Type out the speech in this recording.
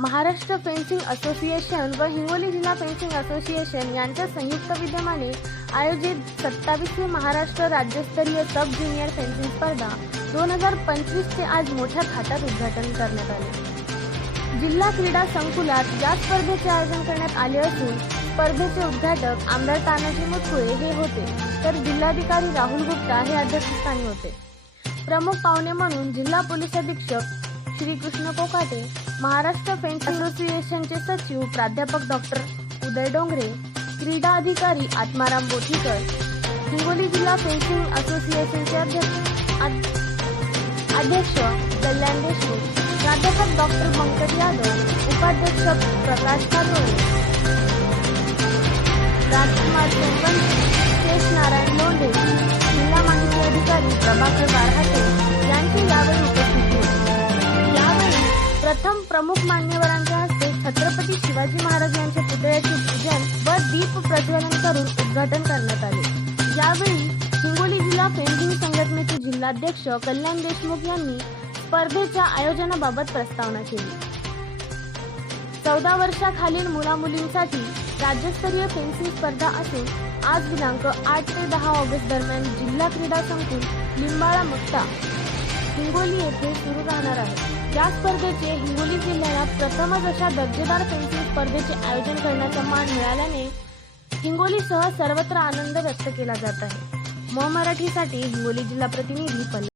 Maharashtra fencing association व हिंगोली जिल्हा fencing association यांच्या संयुक्त विद्यमाने आयोजित सत्तावीसवी महाराष्ट्र राज्यस्तरीय सब ज्युनियर फेन्सिंग स्पर्धा दोन हजार पंचवीसचे आज मोठ्या थाटात उद्घाटन करण्यात आले. जिल्हा क्रीडा संकुलात या स्पर्धेचे आयोजन करण्यात आले असून स्पर्धेचे उद्घाटक आमदार तानाजी मुटकुळे हे होते. तर जिल्हाधिकारी राहुल गुप्ता हे अध्यक्षस्थानी होते. प्रमुख पाहुणे म्हणून जिल्हा पोलीस अधीक्षक श्री कृष्ण कोकाटे महाराष्ट्र फेन्सिंग असोसिएशनचे सचिव प्राध्यापक डॉक्टर उदय डोंगरे क्रीडा अधिकारी आत्माराम बोठीकर हिंगोली जिल्हा फेन्सिंग असोसिएशनचे अध्यक्ष अध्यक्ष कल्याण देशमुख प्राध्यापक डॉक्टर पंकज यादव उपाध्यक्ष प्रकाश कातोळे राजकुमार सोनवंशी शेष नारायण लोंढे जिल्हा माहिती अधिकारी प्रभाकर बारहाटे यांची यावेळी उपस्थिती प्रथम प्रमुख मान्यवरांच्या हस्ते छत्रपती शिवाजी महाराज यांच्या पुतळ्याचे पूजन व दीप प्रज्वलन करून उद्घाटन करण्यात आले. यावेळी हिंगोली जिल्हा फेन्सिंग संघटनेचे जिल्हाध्यक्ष कल्याण देशमुख यांनी स्पर्धेच्या आयोजनाबाबत प्रस्तावना केली. चौदा वर्षाखालील मुलामुलींसाठी राज्यस्तरीय फेन्सिंग स्पर्धा असून आज दिनांक आठ ते दहा ऑगस्ट दरम्यान जिल्हा क्रीडा संकुल लिंबाळा मुक्ता हिंगोली येथे सुरू राहणार या स्पर्धेचे हिंगोली जिल्ह्याला प्रथमच अशा दर्जेदार पेन्सिल स्पर्धेचे आयोजन करण्याचा मान मिळाल्याने हिंगोलीसह सर्वत्र आनंद व्यक्त केला जात आहे. म मराठीसाठी हिंगोली जिल्हा प्रतिनिधी पल्लव.